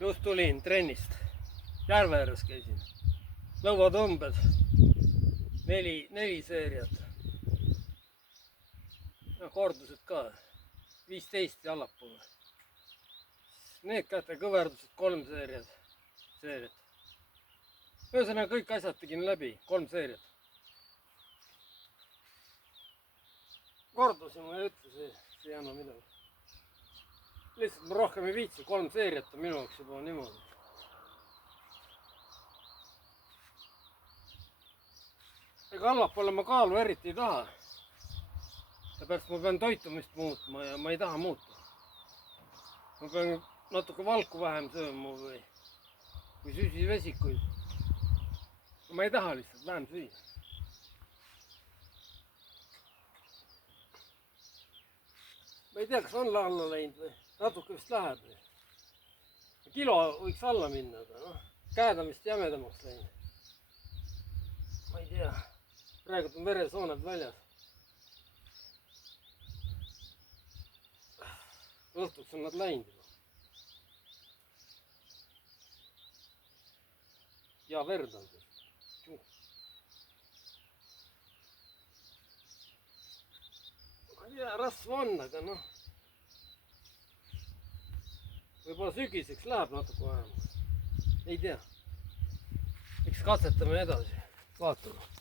just tulin trennist, järve ääres käisin, lõuatõmbed, neli seeriat, kordused ka, 15 ja allapoole. Need käte kõverdused 3 seeriat. Ühesõnaga kõik asjad tegin läbi, 3 seeriat. Kordusin, ma ei ütle, see ei anna midagi. Lihtsalt ma rohkem ei viitsi, 3 seeriat on minu jaoks juba niimoodi. Ega allapoole ma kaalu eriti ei taha. Seepärast ma pean toitumist muutma ja ma ei taha muuta. Ma pean natuke valku vähem sööma või süsivesikuid. Ma ei taha lihtsalt vähem süüa. Ma ei tea, kas on alla läinud või natuke vist läheb. Kilo võiks alla minna, aga noh, käed on vist jämedamaks läinud. Ma ei tea, praegu on veresooned väljas. Õhtuks on nad läinud juba. Ja verd on siis. Ma ei tea, rasva on, aga noh. Võib-olla sügiseks läheb natuke vähemaks. Ei tea. Eks katsetame edasi. Vaatame.